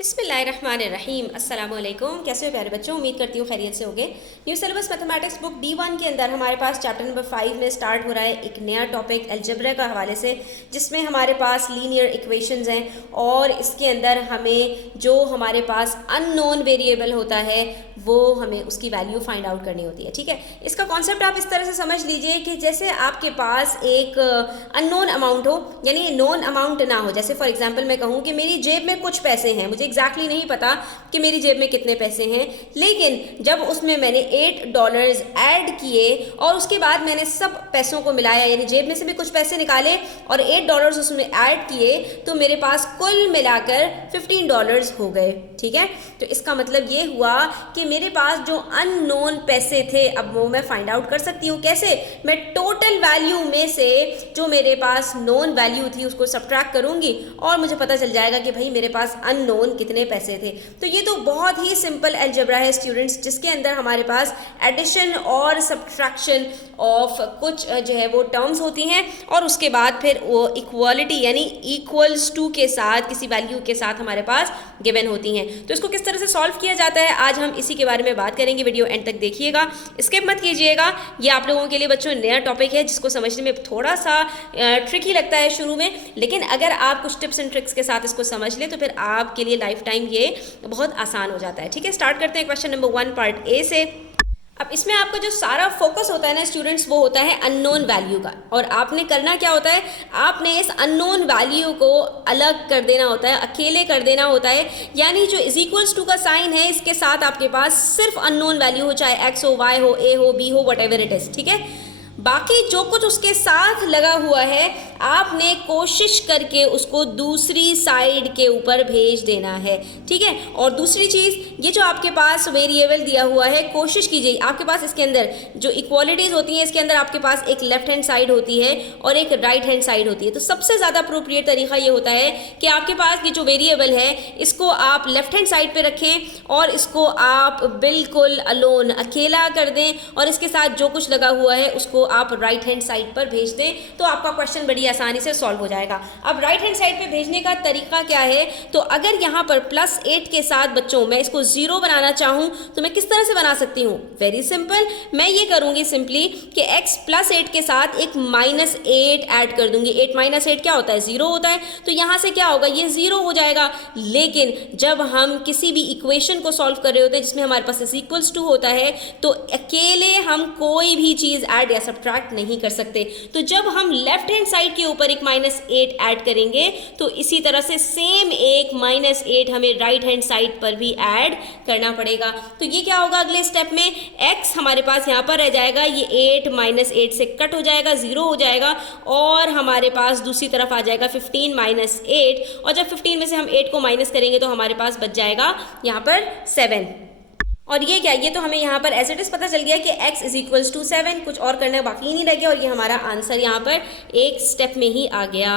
बिस्मिल्लाहिर्रहमानिर्रहीम। अस्सलाम वालेकुम। कैसे हो प्यारे बच्चों? उम्मीद करती हूँ खैरियत से होगे। New syllabus mathematics book D1 के अंदर हमारे पास चैप्टर नंबर 5 में स्टार्ट हो रहा है एक नया टॉपिक अलजेब्रा का हवाले से, जिसमें हमारे पास लीनियर इक्वेशंस हैं और इसके अंदर हमें जो हमारे पास अननोन वेरिएबल होता है वो हमें उसकी वैल्यू फाइंड आउट करनी होती है। ठीक है, इसका कॉन्सेप्ट आप इस तरह से समझ लीजिए कि जैसे आपके पास एक अननोन अमाउंट हो, यानी नोन अमाउंट ना हो। जैसे फॉर एग्जांपल मैं कहूँ कि मेरी जेब में कुछ पैसे हैं, मुझे एग्जैक्टली नहीं पता कि मेरी जेब में कितने पैसे हैं, लेकिन जब उसमें मैंने $8 ऐड किए और उसके बाद मैंने सब पैसों को मिलाया, यानी जेब में से भी कुछ पैसे निकाले और $8 उसमें ऐड किए, तो मेरे पास कुल मिलाकर $15 हो गए। ठीक है, तो इसका मतलब ये हुआ कि मेरे पास जो अननोन पैसे थे अब वो मैं फाइंड आउट कर सकती हूँ। कैसे? मैं टोटल वैल्यू में से जो मेरे पास नोन वैल्यू थी उसको सब्ट्रैक्ट करूंगी और मुझे पता चल जाएगा कि भाई मेरे पास अननोन कितने पैसे थे। तो ये तो बहुत ही सिंपल अलजेब्रा है स्टूडेंट्स, जिसके अंदर हमारे पास एडिशन और सब्ट्रैक्शन ऑफ कुछ जो है वो टर्म्स होती हैं और उसके बाद फिर वो इक्वालिटी यानी इक्वल्स टू के साथ किसी वैल्यू के साथ हमारे पास गिवन होती हैं। तो इसको किस तरह से सॉल्व किया जाता है आज हम इसी के बारे में बात करेंगे। वीडियो एंड तक देखिएगा, स्किप मत कीजिएगा। ये आप लोगों के लिए बच्चों नया टॉपिक है जिसको समझने में थोड़ा सा ट्रिकी लगता है शुरू में, लेकिन अगर आप कुछ टिप्स एंड ट्रिक्स के साथ इसको समझ लें तो फिर आपके लिए लाइफ टाइम ये बहुत आसान हो जाता है। ठीक है, स्टार्ट करते हैं क्वेश्चन नंबर 1 पार्ट ए से। अब इसमें आपका जो सारा फोकस होता है ना स्टूडेंट्स, वो होता है अननोन वैल्यू का, और आपने करना क्या होता है, आपने इस अननोन वैल्यू को अलग कर देना होता है, अकेले कर देना होता है। यानी जो इज इक्वल्स टू का साइन है इसके साथ आपके पास सिर्फ अननोन वैल्यू हो, चाहे एक्स हो, वाई हो, ए हो, बी हो, वट एवर इट इज। ठीक है, बाकी जो कुछ उसके साथ लगा हुआ है आपने कोशिश करके उसको दूसरी साइड के ऊपर भेज देना है। ठीक है, और दूसरी चीज़, ये जो आपके पास वेरिएबल दिया हुआ है, कोशिश कीजिए आपके पास इसके अंदर जो इक्वालिटीज़ होती हैं इसके अंदर आपके पास एक लेफ्ट हैंड साइड होती है और एक राइट हैंड साइड होती है। तो सबसे ज़्यादा अप्रोप्रिएट तरीका ये होता है कि आपके पास ये जो वेरिएबल है इसको आप लेफ्ट हैंड साइड पर रखें और इसको आप बिल्कुल अलोन अकेला कर दें और इसके साथ जो कुछ लगा हुआ है उसको आप राइट हैंड साइड पर भेज दें, तो आपका क्वेश्चन बड़ी आसानी से सॉल्व हो जाएगा। अब राइट हैंड साइड पे भेजने का तरीका क्या है, तो अगर यहाँ पर +8 के साथ बच्चों मैं इसको 0 बनाना चाहूँ तो मैं किस तरह से बना सकती हूँ? वेरी सिंपल, मैं ये करूँगी सिंपली कि x +8 के साथ एक -8 ऐड कर दूंगी। 8 - 8 क्या होता है? 0 होता है। तो यहाँ से क्या होगा? ये 0 हो जाएगा। लेकिन जब हम किसी भी इक्वेशन को सॉल्व कर रहे होते हैं जिसमें हमारे पास =2 होता है, तो अकेले हम कोई भी चीज़ ऐड या सब्ट्रैक्ट नहीं कर सकते। तो जब हम लेफ्ट हैंड साइड के ऊपर एक -8 ऐड करेंगे तो इसी तरह से सेम एक -8 हमें राइट हैंड साइड पर भी ऐड करना पड़ेगा। तो ये क्या होगा अगले स्टेप में? x हमारे पास यहाँ पर रह जाएगा, ये 8 - 8 से कट हो जाएगा, 0 हो जाएगा और हमारे पास दूसरी तरफ आ जाएगा 15 - 8, और जब 15 में से हम 8 को माइनस करेंगे तो हमारे पास बच जाएगा यहाँ पर 7। और ये क्या, ये तो हमें यहाँ पर एज इट इज़ पता चल गया कि x = 7, कुछ और करना बाकी नहीं रह गया और ये हमारा आंसर यहाँ पर एक स्टेप में ही आ गया।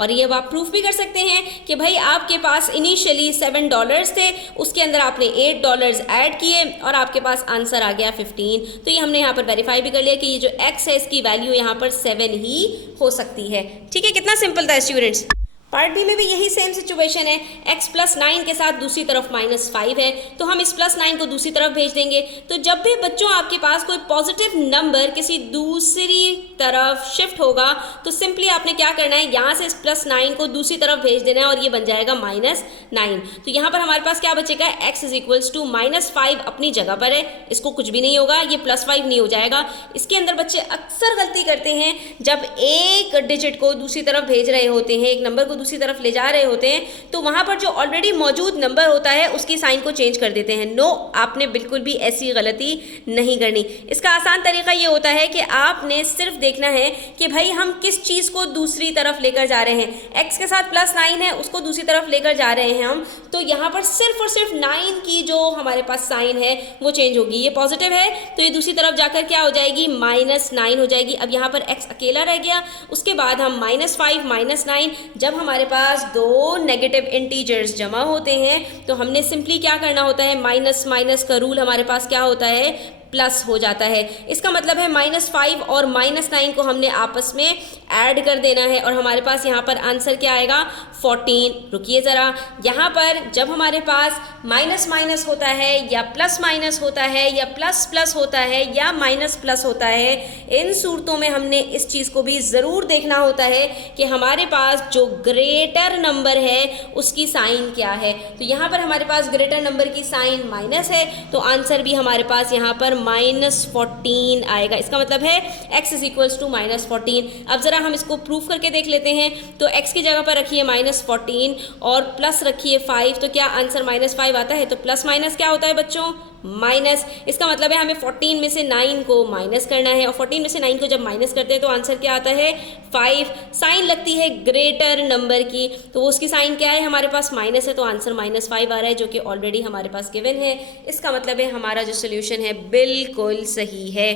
और ये अब आप प्रूफ भी कर सकते हैं कि भाई आपके पास इनिशियली $7 थे, उसके अंदर आपने $8 ऐड किए और आपके पास आंसर आ गया 15। तो ये हमने यहाँ पर वेरीफाई भी कर लिया कि ये जो x है इसकी वैल्यू यहाँ पर 7 ही हो सकती है। ठीक है, कितना सिंपल था स्टूडेंट्स। पार्ट बी में भी यही सेम सिचुएशन है, x +9 के साथ दूसरी तरफ -5 है, तो हम इस +9 को दूसरी तरफ भेज देंगे। तो जब भी बच्चों आपके पास कोई पॉजिटिव नंबर किसी दूसरी तरफ शिफ्ट होगा तो सिंपली आपने क्या करना है, यहाँ से इस +9 को दूसरी तरफ भेज देना है और ये बन जाएगा -9। तो यहाँ पर हमारे पास क्या बचेगा? x = -5 अपनी जगह पर है, इसको कुछ भी नहीं होगा, ये +5 नहीं हो जाएगा। इसके अंदर बच्चे अक्सर गलती करते हैं, जब एक डिजिट को दूसरी तरफ भेज रहे होते हैं, एक नंबर को दूसरी तरफ ले जा रहे होते हैं, तो वहां पर जो ऑलरेडी मौजूद नंबर होता है उसकी साइन को चेंज कर देते हैं। नो, आपने बिल्कुल भी ऐसी गलती नहीं करनी। इसका आसान तरीका ये होता है कि आपने सिर्फ देखना है कि भाई हम किस चीज़ को दूसरी तरफ लेकर जा रहे हैं। x के साथ +9 है, उसको दूसरी तरफ लेकर जा रहे हैं हम, तो यहाँ पर सिर्फ और सिर्फ 9 की जो हमारे पास साइन है वो चेंज होगी। ये पॉजिटिव है तो ये दूसरी तरफ जाकर क्या हो जाएगी? -9 हो जाएगी। अब यहाँ पर x अकेला रह गया, उसके बाद हम -5 - 9, जब हमारे पास दो नेगेटिव इंटीजर्स जमा होते हैं तो हमने सिंपली क्या करना होता है, माइनस माइनस का रूल हमारे पास क्या होता है, प्लस हो जाता है। इसका मतलब है -5 और -9 को हमने आपस में ऐड कर देना है और हमारे पास यहाँ पर आंसर क्या आएगा 14। रुकिए ज़रा, यहाँ पर जब हमारे पास माइनस माइनस होता है या प्लस माइनस होता है या प्लस प्लस होता है या माइनस प्लस होता है, इन सूरतों में हमने इस चीज़ को भी ज़रूर देखना होता है कि हमारे पास जो ग्रेटर नंबर है उसकी साइन क्या है। तो यहाँ पर हमारे पास ग्रेटर नंबर की साइन माइनस है, तो आंसर भी हमारे पास यहाँ पर -14 आएगा। इसका मतलब है x इज इक्वल्स टू -14। अब ज़रा हम इसको प्रूफ करके देख लेते हैं। तो x की जगह पर रखिए -14 और प्लस रखिए 5, तो क्या आंसर -5 आता है। तो प्लस माइनस क्या होता है बच्चों, माइनस। इसका मतलब है हमें 14 में से 9 को माइनस करना है और 14 में से 9 को जब माइनस करते हैं तो आंसर क्या आता है 5। साइन लगती है ग्रेटर नंबर की, तो उसकी साइन क्या है, हमारे पास माइनस है, तो आंसर -5 आ रहा है जो कि ऑलरेडी हमारे पास गिवन है। इसका मतलब है हमारा जो सोल्यूशन है बिल्कुल सही है।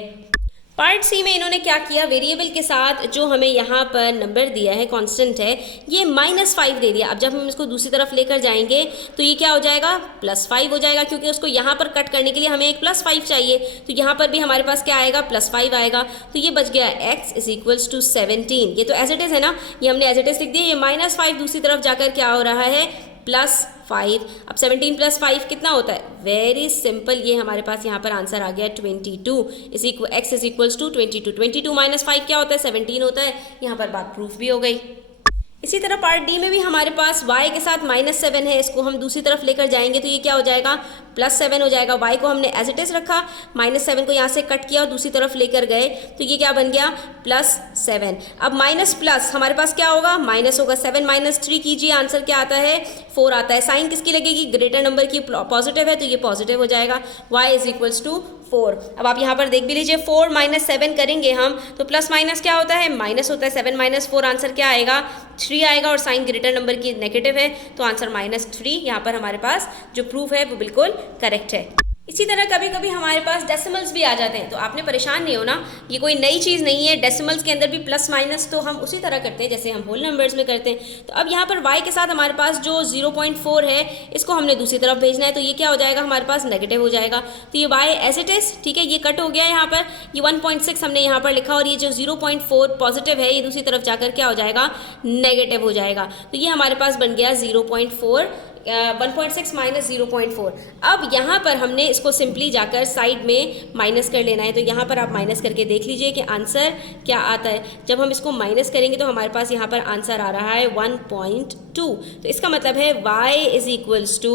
पार्ट सी में इन्होंने क्या किया, वेरिएबल के साथ जो हमें यहाँ पर नंबर दिया है कांस्टेंट है, ये -5 दे दिया। अब जब हम इसको दूसरी तरफ लेकर जाएंगे तो ये क्या हो जाएगा, +5 हो जाएगा, क्योंकि उसको यहाँ पर कट करने के लिए हमें एक +5 चाहिए। तो यहाँ पर भी हमारे पास क्या आएगा, +5 आएगा। तो ये बच गया x इज इक्वल्स टू 17। ये तो एज इट इज़ है ना, ये हमने एज इट इज़ लिख दिया। ये -5 दूसरी तरफ जाकर क्या हो रहा है, +5। अब 17 + 5 कितना होता है, वेरी सिंपल, ये हमारे पास यहाँ पर आंसर आ गया 22 x इज इक्वल्स टू 22। 22 - 5 क्या होता है, 17 होता है। यहाँ पर बात प्रूफ भी हो गई। इसी तरह पार्ट डी में भी हमारे पास y के साथ -7 है, इसको हम दूसरी तरफ लेकर जाएंगे तो ये क्या हो जाएगा, +7 हो जाएगा। y को हमने एज इट इज़ रखा, -7 को यहाँ से कट किया और दूसरी तरफ लेकर गए तो ये क्या बन गया, +7। अब माइनस प्लस हमारे पास क्या होगा, माइनस होगा। 7 - 3 कीजिए, आंसर क्या आता है, 4 आता है। साइन किसकी लगेगी, ग्रेटर नंबर की पॉजिटिव है तो ये पॉजिटिव हो जाएगा। y is equals to 4। अब आप यहाँ पर देख भी लीजिए, 4 - 7 करेंगे हम तो प्लस माइनस क्या होता है, माइनस होता है। 7 - 4 आंसर क्या आएगा, 3 आएगा और साइन ग्रेटर नंबर की नेगेटिव है तो आंसर -3। यहाँ पर हमारे पास जो प्रूफ है वो बिल्कुल करेक्ट है। इसी तरह कभी कभी हमारे पास डेसिमल्स भी आ जाते हैं, तो आपने परेशान नहीं होना, ये कोई नई चीज़ नहीं है। डेसिमल्स के अंदर भी प्लस माइनस तो हम उसी तरह करते हैं जैसे हम होल नंबर्स में करते हैं। तो अब यहाँ पर y के साथ हमारे पास जो 0.4 है इसको हमने दूसरी तरफ भेजना है, तो ये क्या हो जाएगा, हमारे पास नेगेटिव हो जाएगा। तो ये y एज इट इज़, ठीक है, ये कट हो गया यहाँ पर। ये 1.6 हमने यहाँ पर लिखा और ये जो 0.4 पॉजिटिव है ये दूसरी तरफ जाकर क्या हो जाएगा, नेगेटिव हो जाएगा। तो ये हमारे पास बन गया 0.4, 1.6 - 0.4। अब यहाँ पर हमने इसको सिंपली जाकर साइड में माइनस कर लेना है, तो यहाँ पर आप माइनस करके देख लीजिए कि आंसर क्या आता है। जब हम इसको माइनस करेंगे तो हमारे पास यहाँ पर आंसर आ रहा है 1.2। तो इसका मतलब है y इज इक्वल्स टू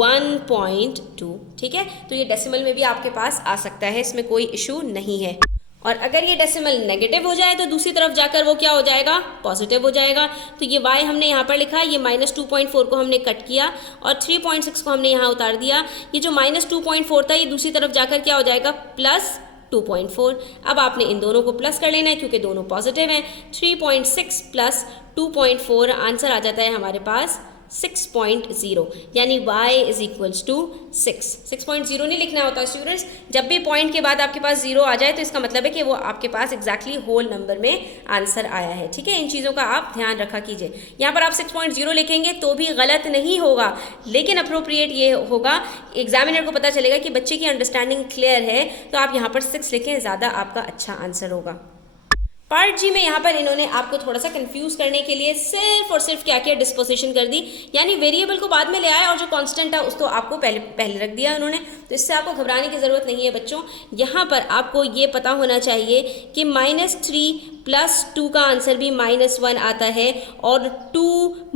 1.2, ठीक है। तो ये डेसिमल में भी आपके पास आ सकता है, इसमें कोई इशू नहीं है। और अगर ये डेसिमल नेगेटिव हो जाए तो दूसरी तरफ जाकर वो क्या हो जाएगा, पॉजिटिव हो जाएगा। तो ये y हमने यहाँ पर लिखा, ये -2.4 को हमने कट किया और 3.6 को हमने यहाँ उतार दिया। ये जो -2.4 था ये दूसरी तरफ जाकर क्या हो जाएगा, +2.4। अब आपने इन दोनों को प्लस कर लेना है क्योंकि दोनों पॉजिटिव हैं। 3.6 + 2.4 आंसर आ जाता है हमारे पास 6.0, यानी y इज इक्वल्स टू 6। 6.0 नहीं लिखना होता स्टूडेंट्स, जब भी पॉइंट के बाद आपके पास 0 आ जाए तो इसका मतलब है कि वो आपके पास एग्जैक्टली होल नंबर में आंसर आया है, ठीक है। इन चीज़ों का आप ध्यान रखा कीजिए। यहाँ पर आप 6.0 लिखेंगे तो भी गलत नहीं होगा, लेकिन अप्रोप्रिएट ये होगा, एग्जामिनर को पता चलेगा कि बच्चे की अंडरस्टैंडिंग क्लियर है, तो आप यहाँ पर 6 लिखें, ज़्यादा आपका अच्छा आंसर होगा। पार्ट जी में यहाँ पर इन्होंने आपको थोड़ा सा कंफ्यूज करने के लिए सिर्फ और सिर्फ क्या किया, डिस्पोजिशन कर दी, यानी वेरिएबल को बाद में ले आया और जो कांस्टेंट था उसको आपको पहले रख दिया उन्होंने। तो इससे आपको घबराने की ज़रूरत नहीं है बच्चों। यहाँ पर आपको ये पता होना चाहिए कि -3 + 2 का आंसर भी -1 आता है और 2 -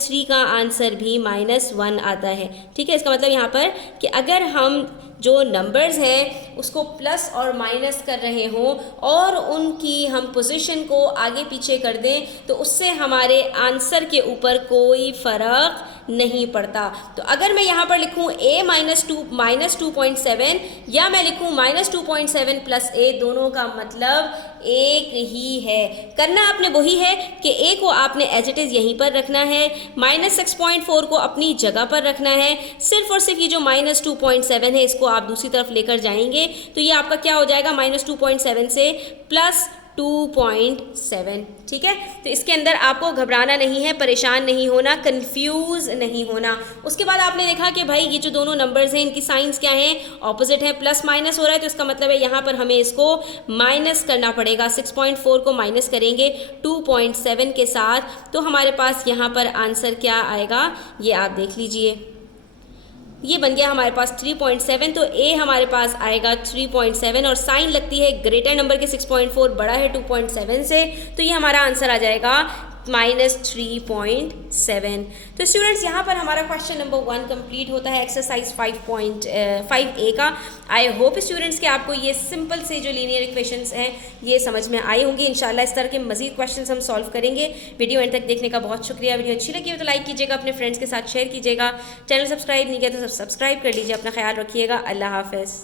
3 का आंसर भी -1 आता है, ठीक है। इसका मतलब यहाँ पर कि अगर हम जो नंबर्स हैं उसको प्लस और माइनस कर रहे हों और उनकी हम पोजीशन को आगे पीछे कर दें तो उससे हमारे आंसर के ऊपर कोई फ़र्क नहीं पड़ता। तो अगर मैं यहाँ पर लिखूँ a - 2.7 या मैं लिखूँ -2.7 + a, दोनों का मतलब एक ही है। करना आपने वही है कि a को आपने एज इट इज़ यहीं पर रखना है, -6.4 को अपनी जगह पर रखना है। सिर्फ और सिर्फ ये जो -2.7 है इसको आप दूसरी तरफ लेकर जाएंगे तो ये आपका क्या हो जाएगा, -2.7 से 2.7। ठीक है, तो इसके अंदर आपको घबराना नहीं है, परेशान नहीं होना, कंफ्यूज नहीं होना। उसके बाद आपने देखा कि भाई ये जो दोनों नंबर्स हैं इनकी साइंस क्या हैं, ऑपोजिट है, प्लस माइनस हो रहा है, तो इसका मतलब है यहाँ पर हमें इसको माइनस करना पड़ेगा। 6.4 को माइनस करेंगे 2.7 के साथ, तो हमारे पास यहाँ पर आंसर क्या आएगा ये आप देख लीजिए। ये बन गया हमारे पास 3.7, तो ए हमारे पास आएगा 3.7 और साइन लगती है ग्रेटर नंबर के 6.4, बड़ा है 2.7 से, तो ये हमारा आंसर आ जाएगा -3.7। तो स्टूडेंट्स यहाँ पर हमारा क्वेश्चन नंबर 1 कंप्लीट होता है एक्सरसाइज 5.5A का। आई होप स्टूडेंट्स कि आपको ये सिंपल से जो लीनियर इक्वेशंस हैं ये समझ में आए होंगे। इंशाल्लाह इस तरह के मजीद क्वेश्चंस हम सॉल्व करेंगे। वीडियो एंड तक देखने का बहुत शुक्रिया। वीडियो अच्छी लगी हो तो लाइक कीजिएगा, अपने फ्रेंड्स के साथ शेयर कीजिएगा, चैनल सब्सक्राइब नहीं किया तो सब्सक्राइब कर लीजिए। अपना ख्याल रखिएगा। अल्लाह हाफ़िज़।